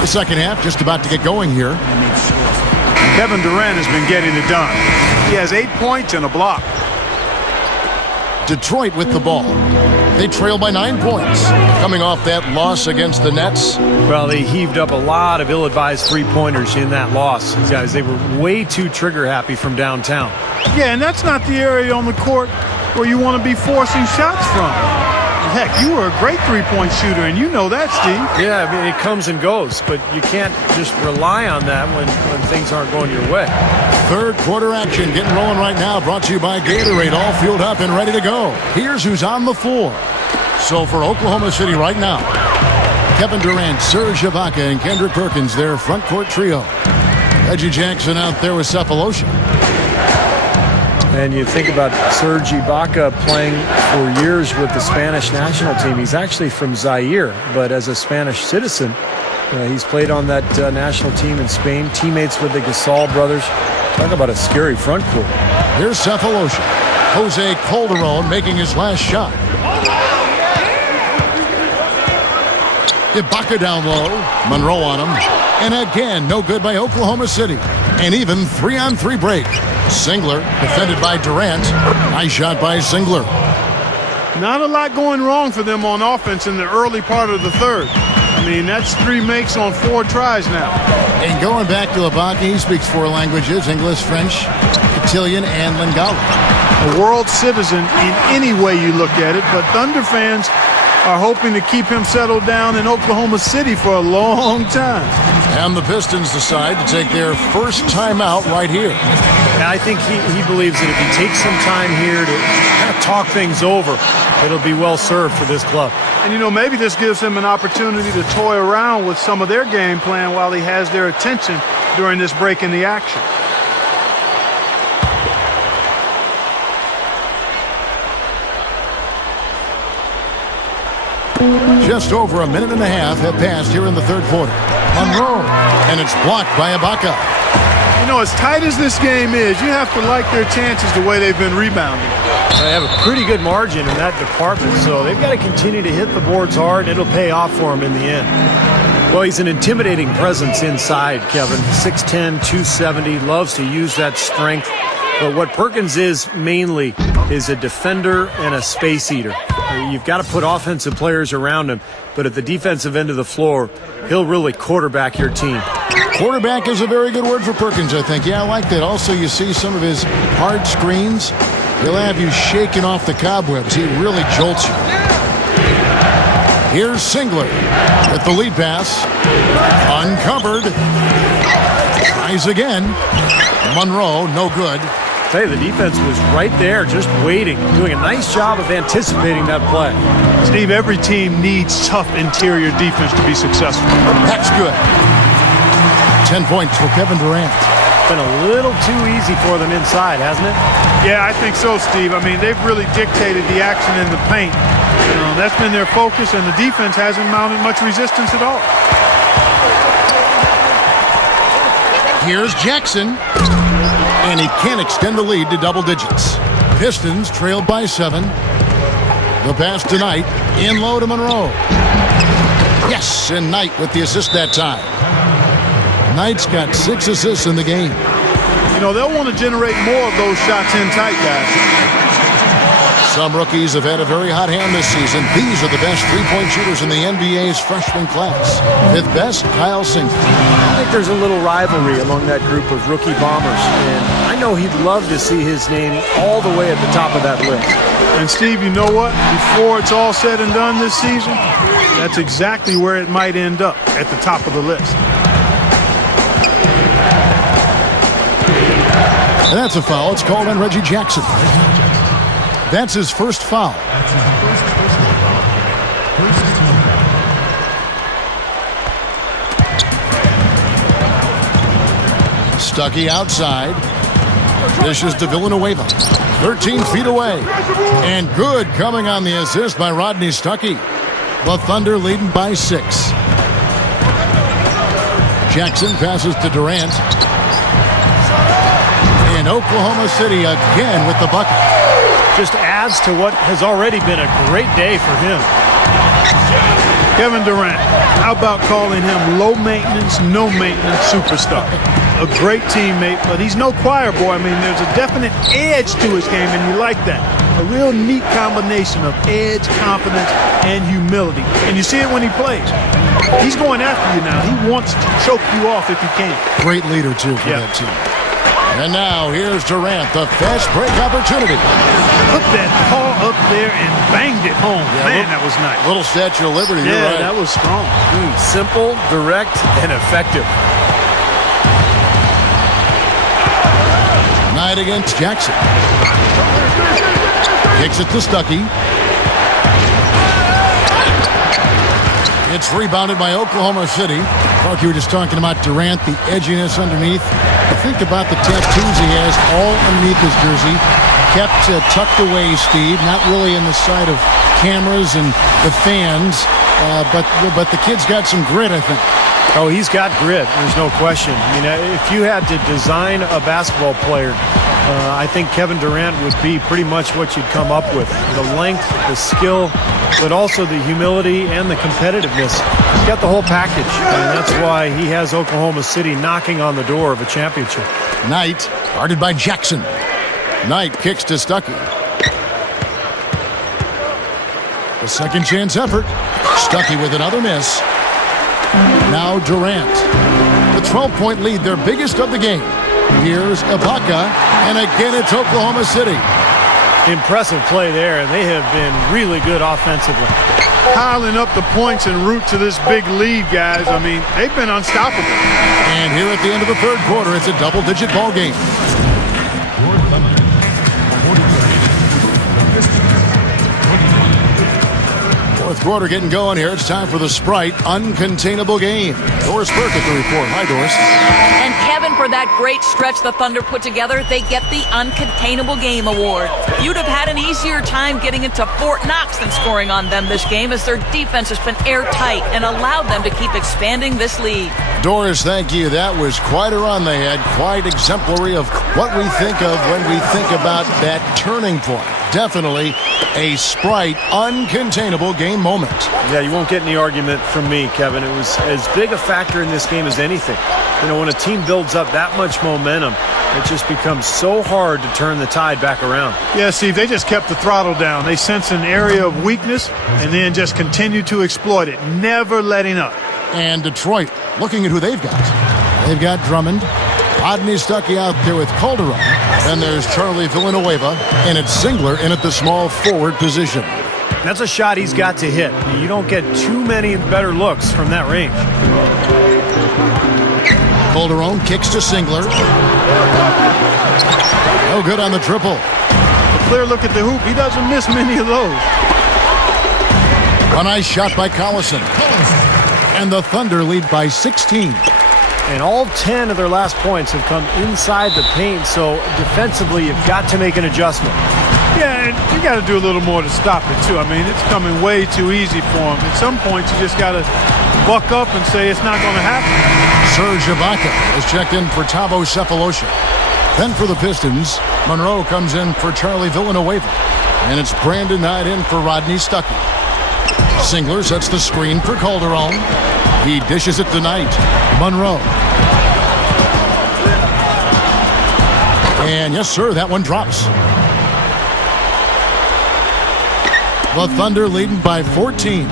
The second half just about to get going here. Kevin Durant has been getting it done. He has 8 points and a block. Detroit with the ball. They trail by 9 points. Coming off that loss against the Nets. Well, they heaved up a lot of ill-advised three-pointers in that loss. These guys, they were way too trigger-happy from downtown. Yeah, and that's not the area on the court where you want to be forcing shots from. Heck, you were a great three-point shooter, and you know that, Steve. Yeah, I mean, it comes and goes, but you can't just rely on that when things aren't going your way. Third quarter action getting rolling right now. Brought to you by Gatorade. All fueled up and ready to go. Here's who's on the floor. So for Oklahoma City right now, Kevin Durant, Serge Ibaka, and Kendrick Perkins, their front court trio. Reggie Jackson out there with Cephalosha. And you think about Serge Ibaka playing for years with the Spanish national team. He's actually from Zaire, but as a Spanish citizen, he's played on that national team in Spain. Teammates with the Gasol brothers. Talk about a scary front court. Here's Cephalosha. Jose Calderon making his last shot. Ibaka down low. Monroe on him. And again, no good by Oklahoma City. And even 3-on-3 break. Singler defended by Durant. Nice shot by Singler. Not a lot going wrong for them on offense in the early part of the third. I mean, that's 3 makes on 4 tries now. And going back to Ibaka, he speaks 4 languages: English, French, Italian, and Lingala. A world citizen in any way you look at it, but Thunder fans are hoping to keep him settled down in Oklahoma City for a long time. And the Pistons decide to take their first timeout right here. And I think he believes that if he takes some time here to kind of talk things over, it'll be well served for this club. And, you know, maybe this gives him an opportunity to toy around with some of their game plan while he has their attention during this break in the action. Just over a minute and a half have passed here in the third quarter. Monroe, and it's blocked by Ibaka. You know, as tight as this game is, you have to like their chances the way they've been rebounding. They have a pretty good margin in that department, so they've got to continue to hit the boards hard, and it'll pay off for them in the end. Well, he's an intimidating presence inside, Kevin. 6'10", 270, loves to use that strength. But what Perkins is mainly is a defender and a space eater. You've got to put offensive players around him, but at the defensive end of the floor, he'll really quarterback your team. Quarterback is a very good word for Perkins, I think. Yeah, I like that. Also, you see some of his hard screens. He'll have you shaking off the cobwebs. He really jolts you. Here's Singler with the lead pass. Uncovered. Tries again. Monroe, no good. Hey, the defense was right there, just waiting, doing a nice job of anticipating that play. Steve, every team needs tough interior defense to be successful. That's good. 10 points for Kevin Durant. Been a little too easy for them inside, hasn't it? Yeah, I think so, Steve. I mean, they've really dictated the action in the paint. You know, that's been their focus, and the defense hasn't mounted much resistance at all. Here's Jackson. And he can't extend the lead to double digits. Pistons trailed by 7. The pass to Knight. In low to Monroe. Yes, and Knight with the assist that time. Knight's got 6 assists in the game. You know, they'll want to generate more of those shots in tight, guys. Some rookies have had a very hot hand this season. These are the best three-point shooters in the NBA's freshman class. 5th best, Kyle Singler. I think there's a little rivalry among that group of rookie bombers, and I know he'd love to see his name all the way at the top of that list. And Steve, you know what? Before it's all said and done this season, that's exactly where it might end up, at the top of the list. And that's a foul. It's called on Reggie Jackson. That's his first foul. Stuckey outside. Dishes to Villanueva. 13 feet away. And good coming on the assist by Rodney Stuckey. The Thunder leading by 6. Jackson passes to Durant. And Oklahoma City again with the bucket. Just adds to what has already been a great day for him. Kevin Durant, how about calling him low maintenance, no maintenance superstar? A great teammate, but he's no choir boy. I mean, there's a definite edge to his game, and you like that. A real neat combination of edge, confidence, and humility. And you see it when he plays. He's going after you now. He wants to choke you off if he can. Great leader, too, for that team. And now here's Durant, the fast break opportunity. Put that paw up there and banged it home. Man, that was nice. Little Statue of Liberty. Yeah, you're right. that was strong. Simple, direct, and effective. Knight against Jackson. Kicks it to Stuckey. It's rebounded by Oklahoma City. Clark, you were just talking about Durant, the edginess underneath. Think about the tattoos he has all underneath his jersey. Kept tucked away, Steve. Not really in the sight of cameras and the fans. But the kid's got some grit, I think. Oh, he's got grit. There's no question. I mean, if you had to design a basketball player, I think Kevin Durant would be pretty much what you'd come up with. The length, the skill, but also the humility and the competitiveness. He's got the whole package, and that's why he has Oklahoma City knocking on the door of a championship. Knight, guarded by Jackson. Knight kicks to Stuckey. A second chance effort. Stuckey with another miss. Now Durant. The 12-point lead, their biggest of the game. Here's Ibaka, and again it's Oklahoma City. Impressive play there, and they have been really good offensively. Piling up the points en route to this big lead, guys. I mean, they've been unstoppable. And here at the end of the third quarter, it's a double-digit ball game. Fourth quarter getting going here. It's time for the Sprite Uncontainable Game. Doris Burke at the report. Hi, Doris. And Kevin, for that great stretch the Thunder put together, they get the Uncontainable Game award. You'd have had an easier time getting into Fort Knox than scoring on them this game, as their defense has been airtight and allowed them to keep expanding this lead. Doris, thank you. That was quite a run they had. Quite exemplary of what we think of when we think about that turning point. Definitely a Sprite Uncontainable Game moment. Yeah, you won't get any argument from me, Kevin. It was as big a factor in this game as anything. You know, when a team builds up that much momentum, it just becomes so hard to turn the tide back around. Yeah, Steve, they just kept the throttle down. They sense an area of weakness and then just continue to exploit it, never letting up. And Detroit, looking at who they've got. They've got Drummond, Rodney Stuckey out there with Calderon. Then there's Charlie Villanueva, and it's Singler in at the small forward position. That's a shot he's got to hit. You don't get too many better looks from that range. Calderon kicks to Singler. No good on the triple. A clear look at the hoop. He doesn't miss many of those. A nice shot by Collison. And the Thunder lead by 16. And all 10 of their last points have come inside the paint, so defensively you've got to make an adjustment. Yeah, and you got to do a little more to stop it, too. I mean, it's coming way too easy for him. At some point, you just got to buck up and say it's not going to happen. Serge Ibaka is checked in for Thabo Sefolosha. Then for the Pistons, Monroe comes in for Charlie Villanueva. And it's Brandon Knight in for Rodney Stuckey. Singler sets the screen for Calderon. He dishes it to Knight. Monroe. And yes, sir, that one drops. The Thunder leading by 14.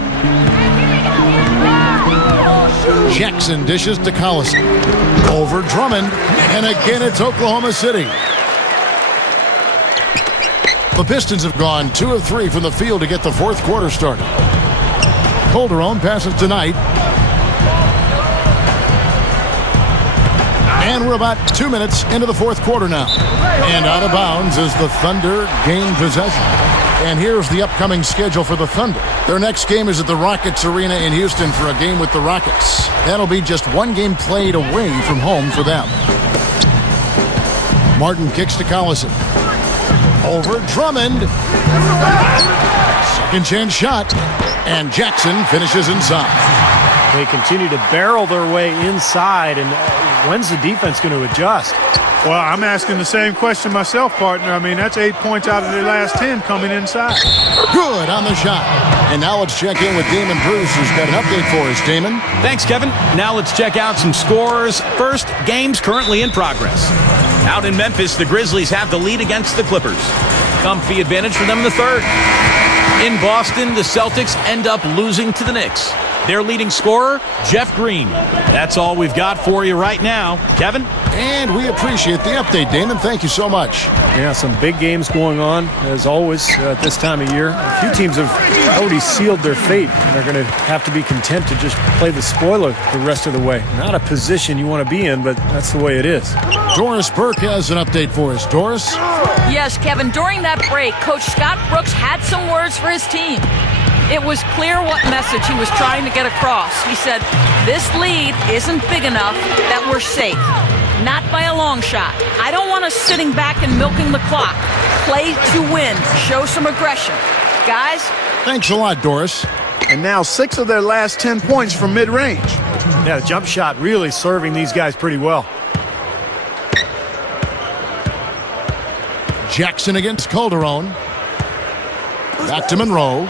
Jackson dishes to Collison. Over Drummond. And again, it's Oklahoma City. The Pistons have gone 2 of 3 from the field to get the fourth quarter started. Calderon passes to Knight. And we're about 2 minutes into the fourth quarter now. And out of bounds as the Thunder gain possession. And here's the upcoming schedule for the Thunder. Their next game is at the Rockets Arena in Houston for a game with the Rockets. That'll be just one game played away from home for them. Martin kicks to Collison. Over Drummond. Second chance shot. And Jackson finishes inside. They continue to barrel their way inside, and when's the defense going to adjust? Well, I'm asking the same question myself, partner. I mean, that's 8 points out of their last 10 coming inside. Good on the shot. And now let's check in with Damon Bruce, who's got an update for us. Damon? Thanks, Kevin. Now let's check out some scores. First, games currently in progress. Out in Memphis, the Grizzlies have the lead against the Clippers. Comfy advantage for them in the third. In Boston, the Celtics end up losing to the Knicks. Their leading scorer, Jeff Green. That's all we've got for you right now. Kevin? And we appreciate the update, Damon. Thank you so much. Yeah, some big games going on, as always, at this time of year. A few teams have already sealed their fate, and they're going to have to be content to just play the spoiler the rest of the way. Not a position you want to be in, but that's the way it is. Doris Burke has an update for us. Doris? Yes, Kevin, during that break, Coach Scott Brooks had some words for his team. It was clear what message he was trying to get across. He said, this lead isn't big enough that we're safe. Not by a long shot. I don't want us sitting back and milking the clock. Play to win. Show some aggression. Guys? Thanks a lot, Doris. And now 6 of their last 10 points from mid-range. Yeah, the jump shot really serving these guys pretty well. Jackson against Calderon. Back to Monroe.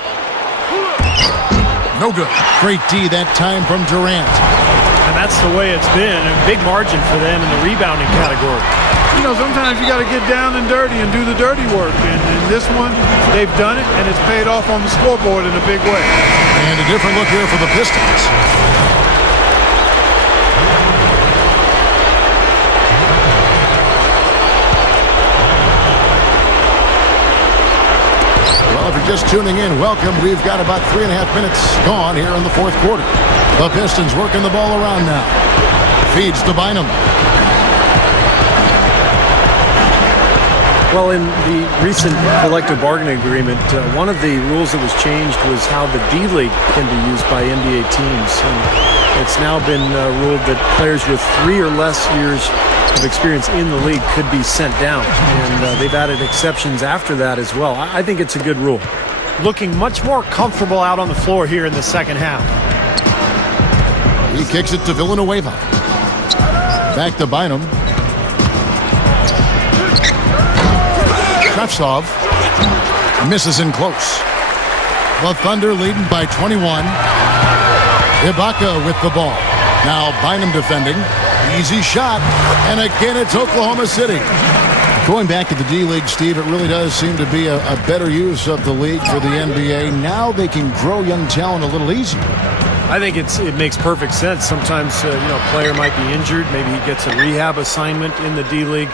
No good. Great D that time from Durant. And that's the way it's been. A big margin for them in the rebounding category. You know, sometimes you got to get down and dirty and do the dirty work. And in this one, they've done it, and it's paid off on the scoreboard in a big way. And a different look here for the Pistons. Well, if you're just tuning in, welcome. We've got about 3.5 minutes gone here in the fourth quarter. The Pistons working the ball around now. Feeds to Bynum. Well, in the recent collective bargaining agreement, one of the rules that was changed was how the D-League can be used by NBA teams. And it's now been ruled that players with 3 or less years of experience in the league could be sent down. And they've added exceptions after that as well. I think it's a good rule. Looking much more comfortable out on the floor here in the second half. He kicks it to Villanueva. Back to Bynum. Shevtsov misses in close. The Thunder leading by 21. Ibaka with the ball. Now Bynum defending. Easy shot. And again, it's Oklahoma City. Going back to the D-League, Steve, it really does seem to be a better use of the league for the NBA. Now they can grow young talent a little easier. I think it makes perfect sense. Sometimes, a player might be injured. Maybe he gets a rehab assignment in the D-League.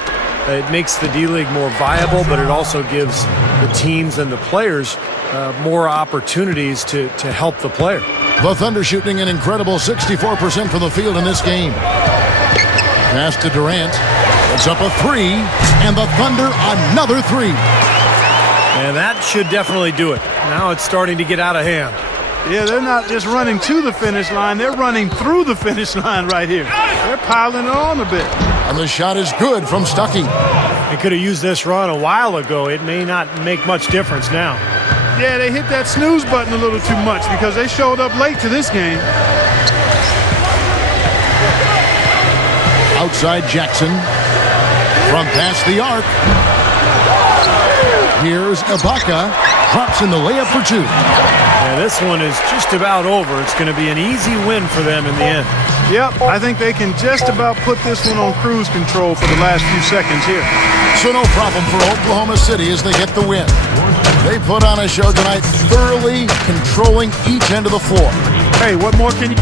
It makes the D-League more viable, but it also gives the teams and the players more opportunities to help the player. The Thunder shooting an incredible 64% from the field in this game. Pass to Durant. It's up a 3, and the Thunder another 3. And that should definitely do it. Now it's starting to get out of hand. Yeah, they're not just running to the finish line. They're running through the finish line right here. They're piling it on a bit. And the shot is good from Stuckey. They could have used this run a while ago. It may not make much difference now. Yeah, they hit that snooze button a little too much because they showed up late to this game. Outside Jackson. From past the arc. Here's Ibaka. Drops in the layup for 2. Yeah, this one is just about over. It's going to be an easy win for them in the end. Yep, I think they can just about put this one on cruise control for the last few seconds here. So no problem for Oklahoma City as they get the win. They put on a show tonight, thoroughly controlling each end of the floor. Hey, what more can you...